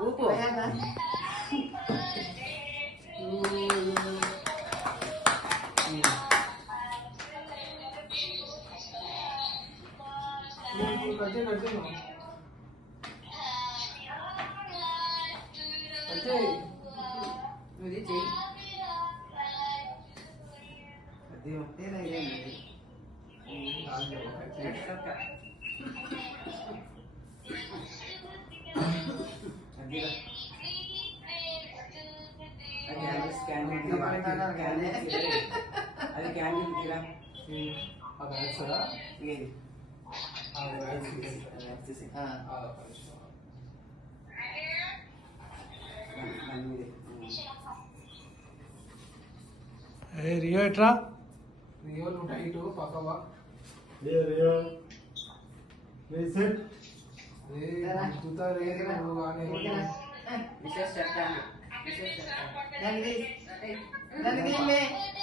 ఊపు ఇది చెయ్యి అది క్యాండిల్ తీరా రియో ఎట్రా రియో నువ్వు టైట్ పక్కవా రియో సెట్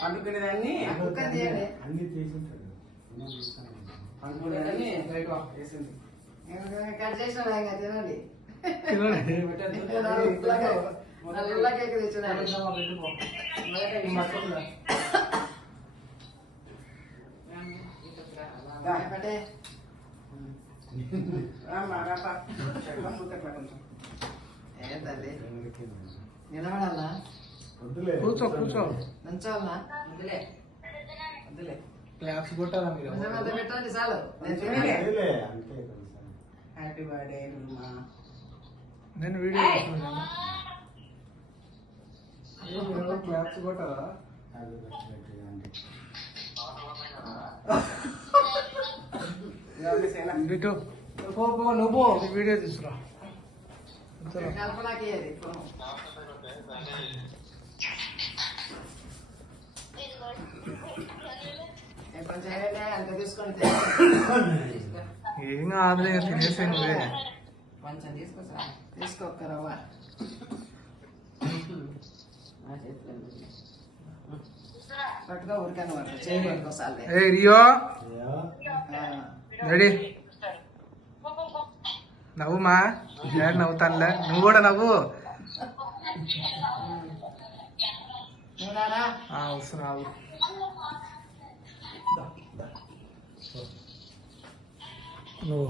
పండుకునేదాన్ని అన్ని తీసుకుంటాడు పండుకునేదాన్ని వేసింది కట్ చేసిన తినండి నిలబడాలా కూర్చో కూర్చో నంచాలనా వద్దులే వద్దులే క్లాప్స్ కొట్టాలా మీరు పెట్టండి చాలు హ్యాపీ బర్త్డే నేను వీడియో చేస్తున్నాను క్లాప్స్ కొట్టారా బిట్టు నువ్వు వీడియో తీసుకురా కల్పనకి కొంచెం అంత తీసుకొని ఏం కాదులే తినేసే నువ్వే కొంచెం తీసుకొస్తా తీసుకోక్కరవ్వ పట్టుగా ఉరికాను చేయబడుకోసాలే ఏ రియో రెడీ నవ్వుమా డాడీ నవ్వుతానులే నువ్వు కూడా నవ్వు వస్తున్నావు నువ్వు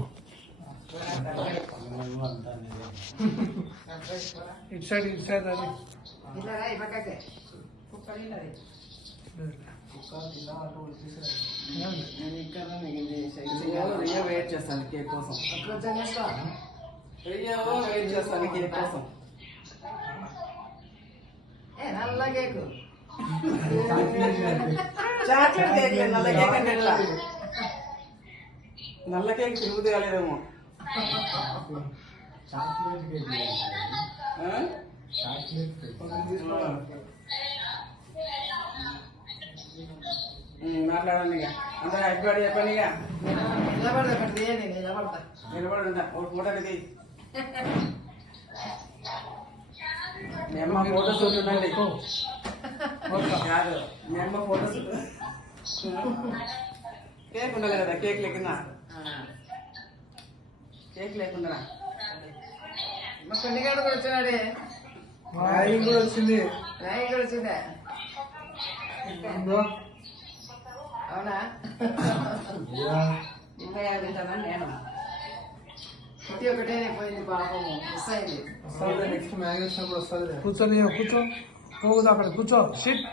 ఇటు సైడ్ అది ఈ పక్కకే రియో వెయిట్ చేస్తాను కేక్ కోసం రియో వెయిట్ చేస్తాను కేక్ కోసం నల్ల కేకు చాక్లెట్ కేక్ నల్ల కేక్ అంటే ఎట్లా నల్ల కేక్ తిరుగుతూ కాలేదేమో మాట్లాడండి ఇక అందరూ హ్యాపీ బర్త్డే చెప్పండి ఇక నిలబడతా తీయండి నిలబడతా నిలబడి ఒక ఫోటో దిగి మీ అమ్మ ఫోటో షూట్ ఉండండి కాదు మీ అమ్మ ఫోటో షూట్ కేక్ ఉండాలి కదా కేక్ లేకుండా కేక్ లేకుండా మా పెళ్లిగాడు కూడా వచ్చినాడే రాయి కూడా వచ్చింది రాయి కూడా వచ్చిందే అవునా ఇంకా యాభై తింటానని నేను ప్రతి ఒక్కటే పోయింది పాపము మిస్ అయింది నెక్స్ట్ మ్యారేజ్ వచ్చినప్పుడు వస్తుంది కూర్చొని కూర్చో పోగుదా అక్కడ కూర్చో షిట్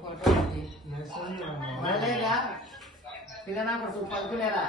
ఫోటో మళ్ళీగా పిల్లనా కొడుకు పడుకునేరా